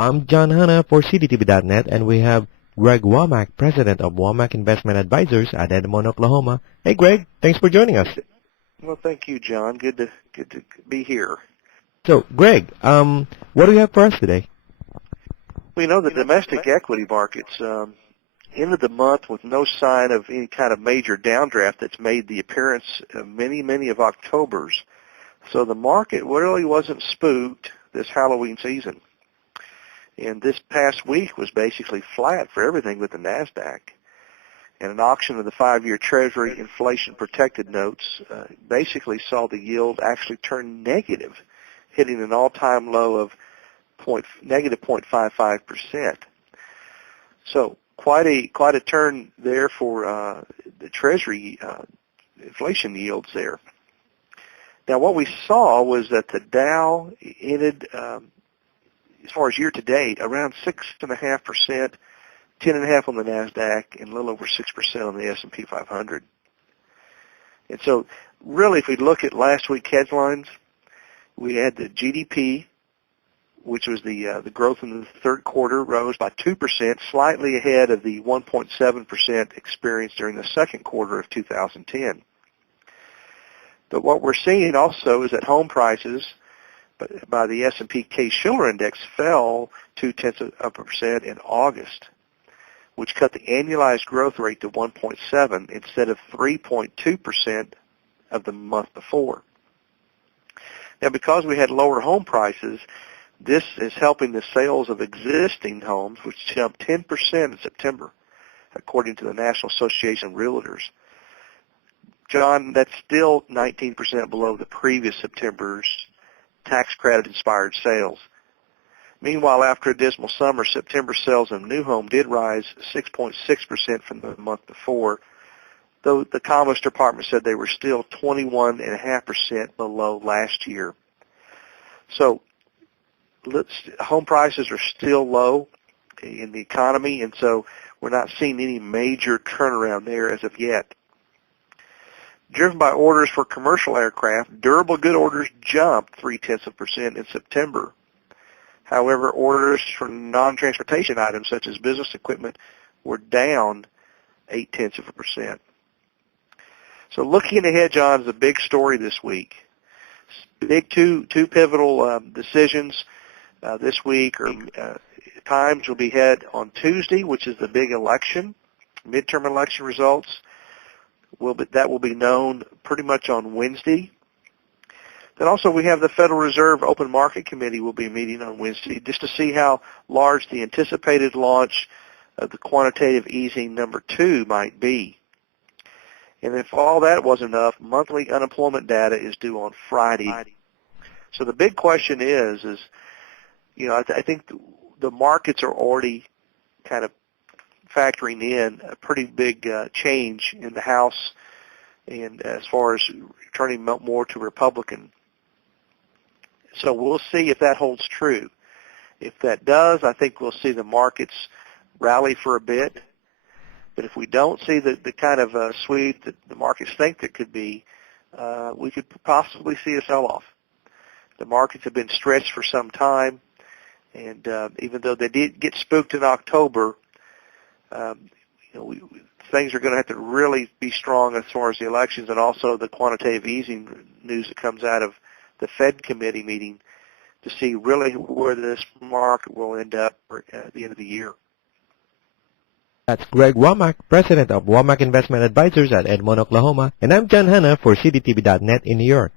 I'm John Hanna for CDTV.net, and we have Greg Womack, President of Womack Investment Advisors at Edmond, Oklahoma. Hey, Greg, thanks for joining us. Well, thank you, John. Good to be here. So, Greg, what do you have for us today? We know the domestic equity markets ended the month with no sign of any kind of major downdraft that's made the appearance of many of October's. So the market really wasn't spooked this Halloween season. And this past week was basically flat for everything but the NASDAQ. And an auction of the 5-year Treasury inflation-protected notes basically saw the yield actually turn negative, hitting an all-time low of negative 0.55%. So quite a turn there for the Treasury inflation yields there. Now what we saw was that the Dow ended, as far as year-to-date, around 6.5%, 10.5% on the NASDAQ, and a little over 6% on the S&P 500. And so really if we look at last week's headlines, we had the GDP, which was the growth in the third quarter, rose by 2%, slightly ahead of the 1.7% experienced during the second quarter of 2010. But what we're seeing also is that home prices by the S&P Case-Shiller Index fell 0.2% in August, which cut the annualized growth rate to 1.7 instead of 3.2% of the month before. Now, because we had lower home prices, this is helping the sales of existing homes, which jumped 10% in September, according to the National Association of Realtors. John, that's still 19% below the previous September's tax credit-inspired sales. Meanwhile, after a dismal summer, September sales of new home did rise 6.6% from the month before, though the Commerce Department said they were still 21.5% below last year. So home prices are still low in the economy, and so we're not seeing any major turnaround there as of yet. Driven by orders for commercial aircraft, durable good orders jumped 0.3% in September. However, orders for non-transportation items such as business equipment were down 0.8%. So looking ahead, John, is a big story this week. Big two pivotal decisions this week, or times will be had on Tuesday, which is the big election, midterm election results. That will be known pretty much on Wednesday. Then also we have the Federal Reserve Open Market Committee will be meeting on Wednesday just to see how large the anticipated launch of the quantitative easing number 2 might be. And if all that wasn't enough, monthly unemployment data is due on Friday. So the big question is I think the markets are already kind of factoring in a pretty big change in the House, and as far as turning more to Republican. So we'll see if that holds true. If that does, I think we'll see the markets rally for a bit. But if we don't see the kind of sweep that the markets think there could be, we could possibly see a sell-off. The markets have been stretched for some time, and even though they did get spooked in October, things are going to have to really be strong as far as the elections and also the quantitative easing news that comes out of the Fed committee meeting to see really where this market will end up at the end of the year. That's Greg Womack, President of Womack Investment Advisors at Edmond, Oklahoma, and I'm John Hanna for CDTV.net in New York.